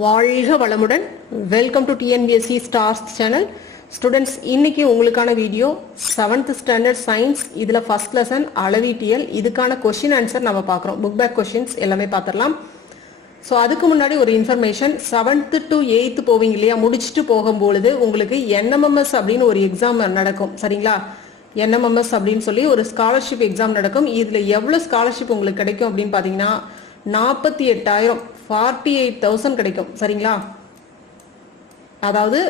வாழ்க வளமுடன். Welcome to TNPSC stars channel. Students, இன்னைக்கு உங்களுக்கான வீடியோ 7th ஸ்டாண்டர்ட் சயின்ஸ். இதில் ஃபர்ஸ்ட் லெசன் அளவீட்டியல். இதுக்கான கொஸ்டின் ஆன்சர் நம்ம பார்க்குறோம். புக் பேக் கொஸ்டின்ஸ் எல்லாமே பார்த்துடலாம். ஸோ அதுக்கு முன்னாடி ஒரு இன்ஃபர்மேஷன். 7th to 8th போவீங்க இல்லையா, முடிச்சுட்டு போகும்பொழுது உங்களுக்கு என்எம்எம்எஸ் அப்படின்னு ஒரு எக்ஸாம் நடக்கும். சரிங்களா? என்எம்எம்எஸ் அப்படின்னு சொல்லி ஒரு ஸ்காலர்ஷிப் எக்ஸாம் நடக்கும். இதில் எவ்வளோ ஸ்காலர்ஷிப் உங்களுக்கு கிடைக்கும் அப்படின்னு பார்த்தீங்கன்னா 48,000 48,000 கிடைக்கும். சரிங்களா? அதாவது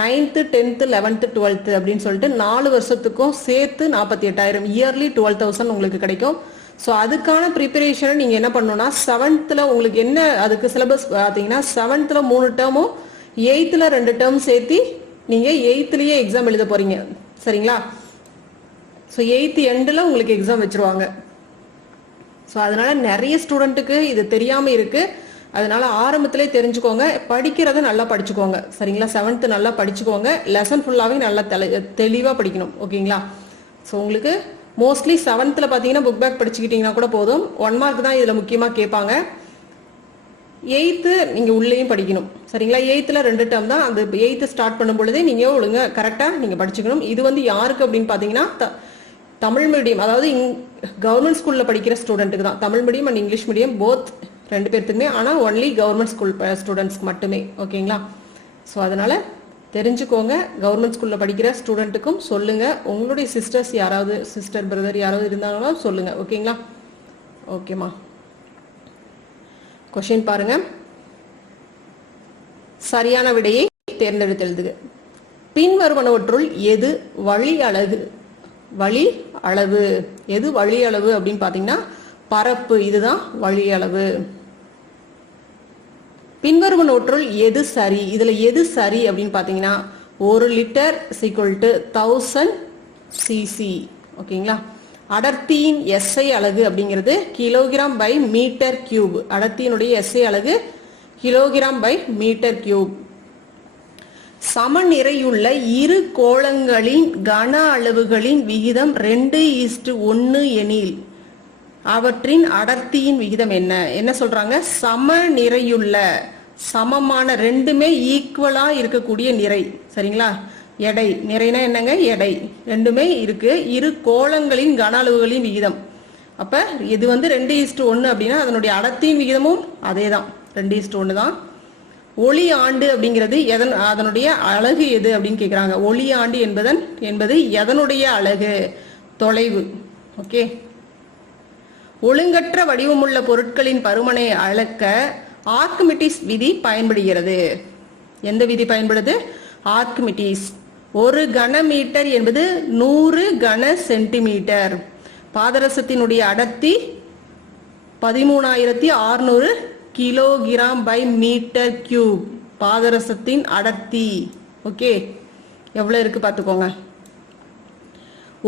9th 10th 11th 12th அப்படின்னு சொல்லிட்டு 4 வருஷத்துக்கும் சேர்த்து 48,000 இயர்லி 12,000 உங்களுக்கு கிடைக்கும். ஸோ அதுக்கான ப்ரிப்பரேஷனை நீங்கள் என்ன பண்ணணும்னா 7th உங்களுக்கு என்ன அதுக்கு சிலபஸ் பார்த்தீங்கன்னா 7th 3 டேர்மும் 8th 2 டேர்ம் சேர்த்து நீங்கள் 8th எக்ஸாம் எழுத போறீங்க. சரிங்களா? ஸோ 8th எண்டில் உங்களுக்கு எக்ஸாம் வச்சிருவாங்க. ஸோ அதனால நிறைய ஸ்டூடெண்ட்டுக்கு இது தெரியாமல் இருக்கு. அதனால ஆரம்பத்திலே தெரிஞ்சுக்கோங்க, படிக்கிறத நல்லா படிச்சுக்கோங்க. சரிங்களா? 7th நல்லா படிச்சுக்கோங்க. லெசன் ஃபுல்லாகவே நல்லா தெளிவாக படிக்கணும். ஓகேங்களா? ஸோ உங்களுக்கு மோஸ்ட்லி 7th பார்த்தீங்கன்னா புக் பேக் படிச்சுக்கிட்டீங்கன்னா கூட போதும். 1 மார்க் தான் இதில் முக்கியமாக கேட்பாங்க. 8th நீங்கள் உள்ளேயும் படிக்கணும். சரிங்களா? 8th 2 டேர்ம் தான். அந்த 8th ஸ்டார்ட் பண்ணும் பொழுதே நீங்கள் ஒழுங்காக கரெக்டாக நீங்கள் படிச்சுக்கணும். இது வந்து யாருக்கு அப்படின்னு பார்த்தீங்கன்னா தமிழ் மீடியம், அதாவது கவர்மெண்ட் ஸ்கூலில் படிக்கிற ஸ்டூடெண்ட்டுக்கு தான். Tamil medium and English medium both 2 பேர்த்துக்குமே. ஆனால் ஒன்லி கவர்மெண்ட் ஸ்கூல் ஸ்டூடெண்ட்ஸ்க்கு மட்டுமே. ஓகேங்களா? ஸோ அதனால் தெரிஞ்சுக்கோங்க. கவர்மெண்ட் ஸ்கூலில் படிக்கிற ஸ்டூடெண்ட்டுக்கும் சொல்லுங்கள். உங்களுடைய சிஸ்டர்ஸ் யாராவது, சிஸ்டர் பிரதர் யாராவது இருந்தாங்கன்னா சொல்லுங்கள். ஓகேங்களா? ஓகேம்மா. கொஸ்டின் பாருங்க. சரியான விடையை தேர்ந்தெடுத்து எழுதுக. பின்வருவனவற்றுள் எது வழி அலகு? வழி அளவு எது? வழி அளவு அப்படின்னு பார்த்தீங்கன்னா பரப்பு. இதுதான் வழி அளவு. பின்வருவனவற்றுள் எது சரி? இதுல எது சரி அப்படின்னு பார்த்தீங்கன்னா 1 லிட்டர் = 1000 cc. ஓகேங்களா? அடர்த்தியின் எஸ்ஐ அலகு அப்படிங்கிறது கிலோகிராம் பை மீட்டர் கியூப். அடர்த்தியினுடைய எஸ்ஐ அலகு கிலோகிராம் பை மீட்டர் கியூப். சமநிறையுள்ள இரு கோளங்களின் கன அளவுகளின் விகிதம் 2:1 எனில் அவற்றின் அடர்த்தியின் விகிதம் என்ன? என்ன சொல்றாங்க? சமநிறையுள்ள, சமமான, ரெண்டுமே ஈக்குவலா இருக்கக்கூடிய நிறை. சரிங்களா? எடை. நிறைனா என்னங்க? எடை. ரெண்டுமே இருக்கு. இரு கோளங்களின் கன அளவுகளின் விகிதம். அப்ப இது வந்து 2:1 அப்படின்னா அதனுடைய அடர்த்தியின் விகிதமும் அதே தான், 2:1 தான். ஒளி ஆண்டு அப்படிங்கிறது அதனுடைய அலகு எது அப்படின்னு கேட்குறாங்க. ஒளி ஆண்டு என்பது எதனுடைய அலகு? தொலைவு. ஓகே. ஒழுங்கற்ற வடிவமுள்ள பொருட்களின் பருமனை அளக்க ஆர்க்கிமிடிஸ் விதி பயன்படுகிறது. எந்த விதி பயன்படுது? ஆர்க்கிமிடிஸ். 1 கனமீட்டர் என்பது 100 கன சென்டிமீட்டர். பாதரசத்தினுடைய அடர்த்தி 13,600 கிலோகிராம் பை மீட்டர் கியூப். பாதரசத்தின் அடர்த்தி. ஓகே, எவ்வளவு இருக்கு பார்த்துக்கோங்க.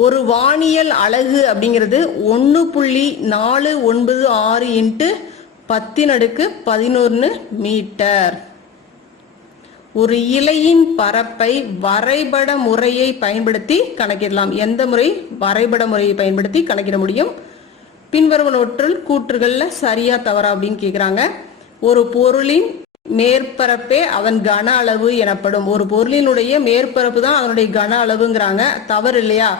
ஒரு வானியல் அலகு அப்படிங்கிறது 1.496 × 10⁻11 மீட்டர். ஒரு இலையின் பரப்பை வரைபட முறையை பயன்படுத்தி கணக்கிடலாம். எந்த முறை? வரைபட முறையை பயன்படுத்தி கணக்கிட முடியும். பின்வருவனவற்றுள் கூற்றுகள்ல சரியா தவறா அப்படின்னு கேக்குறாங்க. ஒரு பொருளின் மேற்பரப்பே அதன் கன அளவு எனப்படும். ஒரு பொருளினுடைய மேற்பரப்பு தான் அதனுடைய கன அளவுங்கிறாங்க. தவறு இல்லையா?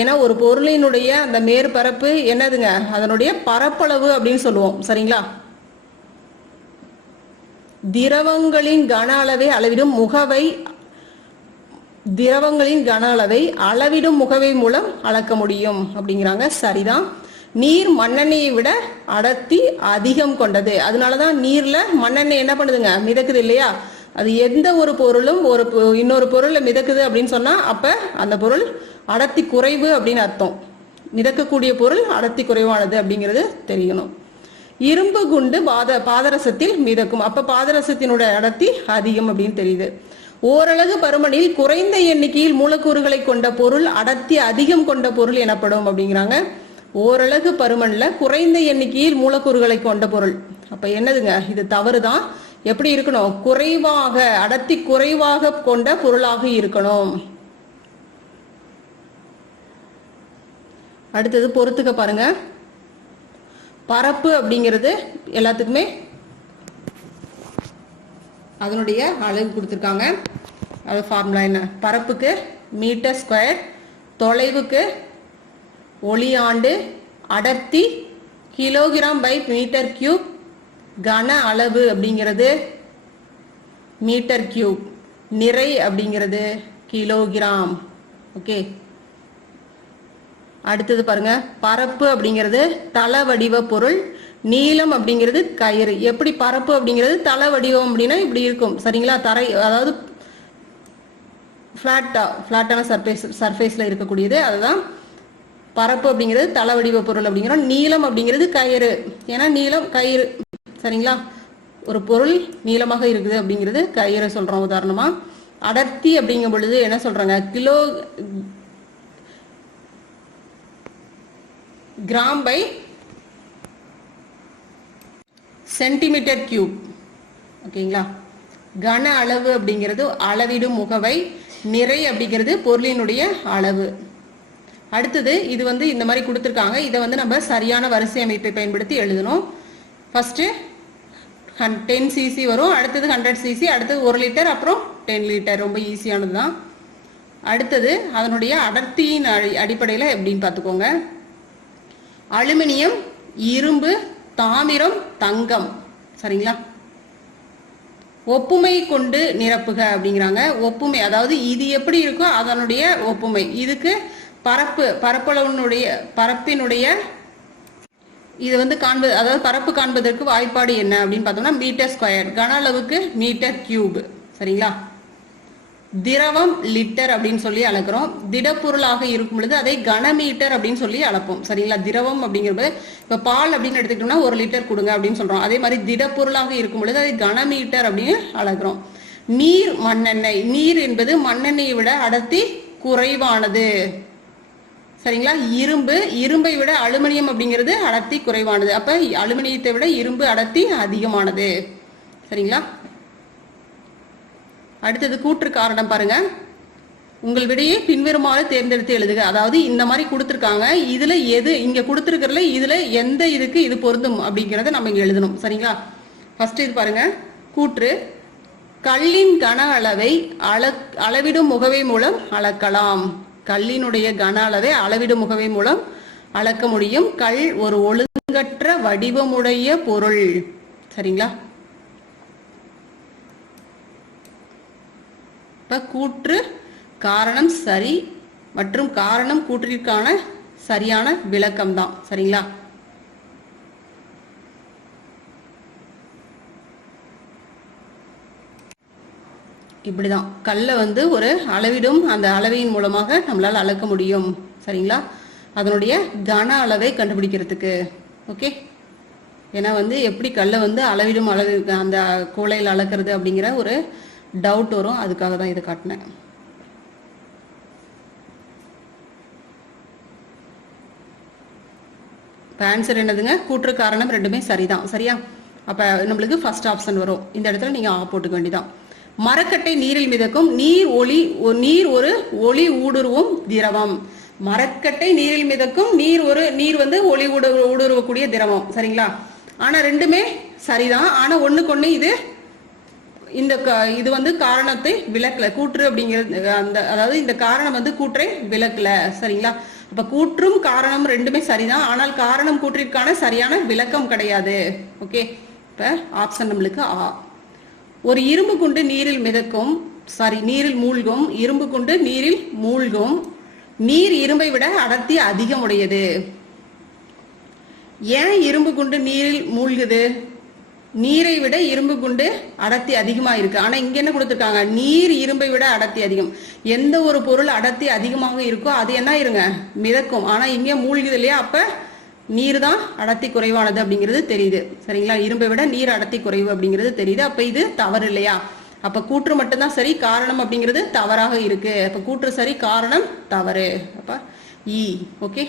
ஏன்னா ஒரு பொருளினுடைய அந்த மேற்பரப்பு என்னதுங்க? அதனுடைய பரப்பளவு அப்படின்னு சொல்லுவோம். சரிங்களா? திரவங்களின் கன அளவை அளவிடும் முகவை, திரவங்களின் கன அளவை அளவிடும் முகவை மூலம் அளக்க முடியும் அப்படிங்கிறாங்க. சரிதான். நீர் மண்ணெண்ணெயை விட அடர்த்தி அதிகம் கொண்டது. அதனாலதான் நீர்ல மண்ணெண்ணெய் என்ன பண்ணுதுங்க? மிதக்குது இல்லையா? அது எந்த ஒரு பொருளும் இன்னொரு பொருள்ல மிதக்குது அப்படின்னு சொன்னா அப்ப அந்த பொருள் அடர்த்தி குறைவு அப்படின்னு அர்த்தம். மிதக்கக்கூடிய பொருள் அடர்த்தி குறைவானது அப்படிங்கிறது தெரியணும். இரும்பு குண்டு பாதரசத்தில் மிதக்கும். அப்ப பாதரசத்தினுடைய அடர்த்தி அதிகம் அப்படின்னு தெரியுது. ஓரலகு பருமனில் குறைந்த எண்ணிக்கையில் மூலக்கூறுகளை கொண்ட பொருள் அடர்த்தி அதிகம் கொண்ட பொருள் எனப்படும் அப்படிங்கிறாங்க. ஓரலகு பருமன்ல குறைந்த எண்ணிக்கையில் மூலக்கூறுகளை கொண்ட பொருள். அப்ப என்னதுங்க? இது தவறுதான். எப்படி இருக்கணும்? குறைவாக, அடர்த்தி குறைவாக கொண்ட பொருளாக இருக்கணும். அடுத்தது பொறுத்துக்க பாருங்க. பரப்பு அப்படிங்கிறது எல்லாத்துக்குமே அதனுடைய அளவு கொடுத்துருக்காங்க. அது ஃபார்முலா என்ன? பரப்புக்கு மீட்டர் ஸ்கொயர், தொலைவுக்கு ஒளியாண்டு, அடர்த்தி கிலோகிராம் பை மீட்டர் கியூப், கன அளவு அப்படிங்கிறது மீட்டர் கியூப், நிறை அப்படிங்கிறது கிலோகிராம். ஓகே, அடுத்தது பாருங்க, பரப்பு அப்படிங்கிறது தள வடிவ பொருள், நீளம் அப்படிங்கிறது கயிறு. எப்படி பரப்பு அப்படிங்கிறது தள வடிவம் அப்படின்னா இப்படி இருக்கும் சரிங்களா, தரை அதாவது ஃபிளாட்டான சர்ஃபேஸ்ல இருக்கக்கூடியது, அதுதான் பரப்பு அப்படிங்கிறது தள வடிவ பொருள் அப்படிங்கிறோம். நீளம் அப்படிங்கிறது கயிறு, ஏன்னா நீளம் கயிறு சரிங்களா, ஒரு பொருள் நீளமாக இருக்குது அப்படிங்கிறது கயிறு சொல்றோம் உதாரணமா. அடர்த்தி அப்படிங்கும் பொழுது என்ன சொல்றாங்க, kilogram per centimetre cube. ஓகேங்களா, கன அளவு அப்படிங்கிறது அளவிடும் முகவை, நிறை அப்படிங்கிறது பொருளினுடைய அளவு. அடுத்தது இது வந்து இந்த மாதிரி கொடுத்துருக்காங்க, இதை வந்து நம்ம சரியான வரிசை அமைப்பை பயன்படுத்தி எழுதணும். ஃபர்ஸ்ட் 10 cc வரும், அடுத்தது 100 cc, அடுத்தது 1 லிட்டர், அப்புறம் 10 லிட்டர். ரொம்ப ஈஸியானது தான். அடுத்தது அதனுடைய அடர்த்தியின் அடிப்படையில் எப்படின்னு பார்த்துக்கோங்க. அலுமினியம், இரும்பு, தாமிரம், தங்கம் சரிங்களா. ஒப்புமை கொண்டு நிரப்புக அப்படிங்கிறாங்க. ஒப்புமை அதாவது இது எப்படி இருக்கோ அதனுடைய ஒப்புமை. இதுக்கு பரப்பினுடைய இது வந்து காண்பது, அதாவது பரப்பு காண்பதற்கு வாய்ப்பாடு என்ன அப்படின்னு பார்த்தோம்னா மீட்டர் ஸ்கொயர், கன அளவுக்கு மீட்டர் கியூப் சரிங்களா. திரவம் லிட்டர் அப்படின்னு சொல்லி அளக்கிறோம். திடப்பொருளாக இருக்கும் பொழுது அதை கனமீட்டர் அப்படின்னு சொல்லி அளப்போம் சரிங்களா. திரவம் அப்படிங்கிறது இப்ப பால் அப்படின்னு எடுத்துக்கிட்டோம்னா 1 லிட்டர் கொடுங்க அப்படின்னு சொல்றோம். அதே மாதிரி திடப்பொருளாக இருக்கும் பொழுது அதை கனமீட்டர் அப்படின்னு அளக்கிறோம். நீர், மண்ணெண்ணெய். நீர் என்பது மண்ணெண்ணெயை விட அடர்த்தி குறைவானது சரிங்களா. இரும்பை விட அலுமினியம் அப்படிங்கிறது அடர்த்தி குறைவானது. அப்ப அலுமினியத்தை விட இரும்பு அடர்த்தி அதிகமானது சரிங்களா. அடுத்தது கூற்று காரணம் பாருங்க. உங்கள் விடையை பின்வருமாறு தேர்ந்தெடுத்து எழுதுக. அதாவது இந்த மாதிரி கொடுத்துருக்காங்க, இதுல எது இங்க கொடுத்துருக்கிறதுல இதுல எந்த இதுக்கு இது பொருந்தும் அப்படிங்கிறத நம்ம இங்க எழுதணும் சரிங்களா. ஃபர்ஸ்ட் இது பாருங்க, கூற்று கல்லின் கன அளவை அளவிடும் முகவை மூலம் அளக்கலாம். கல்லினுடைய கன அளவை அளவிடும் முகவை மூலம் அளக்க முடியும். கல் ஒரு ஒழுங்கற்ற வடிவமுடைய பொருள் சரிங்களா. இப்ப கூற்று காரணம் சரி மற்றும் காரணம் கூற்றிற்கான சரியான விளக்கம் தான் சரிங்களா. இப்படிதான் கல்லை வந்து ஒரு அளவிடும் அந்த அளவையின் மூலமாக நம்மளால் அளக்க முடியும் சரிங்களா, அதனுடைய கன அளவை கண்டுபிடிக்கிறதுக்கு. ஓகே, ஏன்னா வந்து எப்படி கல்லை வந்து அளவிடும் அளவு அந்த கோலையில் அளக்கிறது அப்படிங்கிற ஒரு டவுட் வரும், அதுக்காக தான் இதை காட்டினேன். இப்போ ஆன்சர் என்னதுங்க, கூற்று காரணம் ரெண்டுமே சரிதான் சரியா. அப்போ நம்மளுக்கு ஃபர்ஸ்ட் ஆப்ஷன் வரும். இந்த இடத்துல நீங்கள் ஆ போட்டுக்க வேண்டியதான். மரக்கட்டை நீரில் மிதக்கும். நீர் ஒரு ஒளி ஊடுருவும் திரவம். மரக்கட்டை நீரில் மிதக்கும். நீர் வந்து ஒளி ஊடுருவக்கூடிய திரவம் சரிங்களா. ஆனா ரெண்டுமே சரிதான். ஆனா ஒண்ணுக்கு ஒண்ணு இது வந்து காரணத்தை விளக்கல. கூற்று அப்படிங்கிறது அதாவது இந்த காரணம் வந்து கூற்றை விளக்கல சரிங்களா. அப்ப கூற்றும் காரணம் ரெண்டுமே சரிதான், ஆனால் காரணம் கூற்றிற்கான சரியான விளக்கம் கிடையாது. ஓகே, இப்ப ஆப்ஷன் நம்மளுக்கு ஆ. ஒரு இரும்பு குண்டு நீரில் மிதக்கும், நீரில் மூழ்கும். இரும்பு குண்டு நீரில் மூழ்கும். நீர் இரும்பை விட அடர்த்தி அதிகமுடையது. ஏன் இரும்பு குண்டு நீரில் மூழ்குது? நீரை விட இரும்பு குண்டு அடர்த்தி அதிகமா இருக்கு. ஆனா இங்க என்ன கொடுத்துருக்காங்க, நீர் இரும்பை விட அடர்த்தி அதிகம். எந்த ஒரு பொருள் அடர்த்தி அதிகமாக இருக்கோ அது என்ன இருங்க மிதக்கும். ஆனா இங்க மூழ்குது இல்லையா, அப்ப நீர் தான் அடர்த்தி குறைவானது அப்படிங்கிறது தெரியுது சரிங்களா. இரும்பை விட நீர் அடர்த்தி குறைவு அப்படிங்கிறது தெரியுது. அப்ப இது தவறு இல்லையா. அப்ப கூற்று மட்டும்தான் சரி, காரணம் அப்படிங்கிறது தவறாக இருக்கு. அப்ப கூற்று சரி, காரணம் தவறு. அப்ப இ. ஓகே,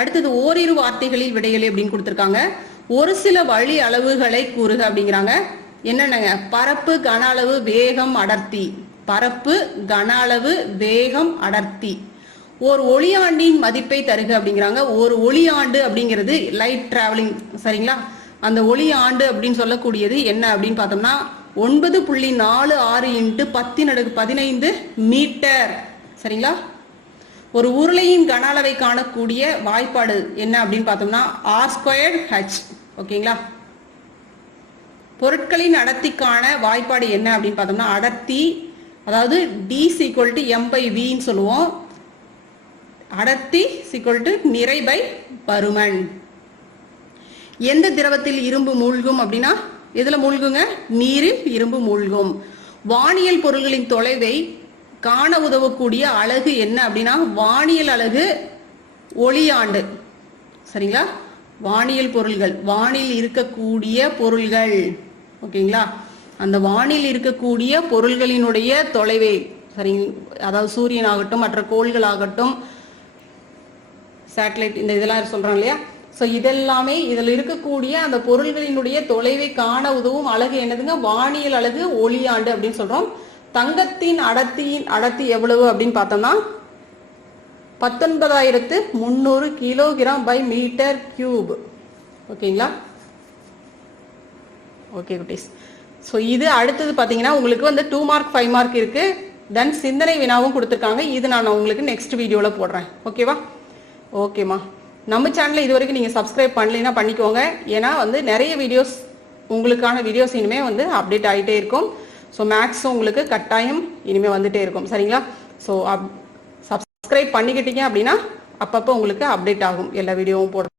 அடுத்தது ஓரிரு வார்த்தைகளில் விடையளி அப்படின்னு கொடுத்துருக்காங்க. ஒரு சில வழி அளவுகளை கூறுக அப்படிங்கிறாங்க. என்னென்னங்க, பரப்பு, கன அளவு, வேகம், அடர்த்தி. பரப்பு, கன அளவு, வேகம், அடர்த்தி. ஒரு ஒளியாண்டின் மதிப்பை தருக அப்படிங்கிறாங்க. ஒரு ஒளியாண்டு அப்படிங்கிறது லைட் டிராவலிங் சரிங்களா. அந்த ஒளியாண்டு அப்படின்னு சொல்லக்கூடியது என்ன அப்படின்னு பார்த்தோம்னா 9.46 இன்ட்டு 10⁻15 மீட்டர். சரிங்களா? ஒரு உருளையின் கன அளவை காணக்கூடிய வாய்ப்பாடு என்ன அப்படின்னு பார்த்தோம்னா r²h. ஓகேங்களா? பொருட்களின் அடர்த்திக்கான வாய்ப்பாடு என்ன அப்படின்னு பார்த்தோம்னா அடர்த்தி, அதாவது d m/v சொல்லுவோம். அடர்த்தி நிறை பை பருமன். எந்த திரவத்தில் இரும்பு மூழ்கும் அப்படின்னா எதுல மூழ்குங்க? நீரில் இரும்பு மூழ்கும். வானியல் பொருள்களின் தொலைவை காண உதவக்கூடிய அலகு என்ன அப்படின்னா வானியல் அலகு ஒளியாண்டு. சரிங்களா? வானியல் பொருள்கள், வானில் இருக்கக்கூடிய பொருள்கள். ஓகேங்களா? அந்த வானில் இருக்கக்கூடிய பொருள்களினுடைய தொலைவை, சரி, அதாவது சூரியன் ஆகட்டும், மற்ற கோள்கள் ஆகட்டும், சேட்டலைட், இந்த இதெல்லாம் சொல்றாங்க இல்லையா? ஸோ இதெல்லாமே இதில் இருக்கக்கூடிய அந்த பொருள்களினுடைய தொலைவை காண உதவும் அலகு என்னதுங்க? வானியல் அலகு ஒளியாண்டு அப்படின்னு சொல்றோம். தங்கத்தின் அடர்த்தி எவ்வளவு அப்படின்னு பார்த்தோம்னா 19,300 கிலோகிராம் பை மீட்டர் கியூப். ஓகேங்களா? ஓகே குட்டீஸ். ஸோ இது அடுத்தது பார்த்தீங்கன்னா உங்களுக்கு வந்து 2 மார்க் 5 மார்க் இருக்கு. தென் சிந்தனை வினாவும் கொடுத்துருக்காங்க. இது நான் உங்களுக்கு நெக்ஸ்ட் வீடியோவில் போடுறேன். ஓகேவா? ஓகேம்மா. நம்ம சேனலை இது வரைக்கும் நீங்கள் சப்ஸ்கிரைப் பண்ணலைன்னா பண்ணிக்கோங்க. ஏன்னா வந்து நிறைய வீடியோஸ், உங்களுக்கான வீடியோஸ் இனிமேல் வந்து அப்டேட் ஆகிட்டே இருக்கும். ஸோ மேக்ஸும் உங்களுக்கு கட்டாயம் இனிமேல் வந்துட்டே இருக்கும். சரிங்களா? ஸோ சப்ஸ்கிரைப் பண்ணிக்கிட்டீங்க அப்படின்னா அப்பப்போ உங்களுக்கு அப்டேட் ஆகும் எல்லா வீடியோவும் போடுறோம்.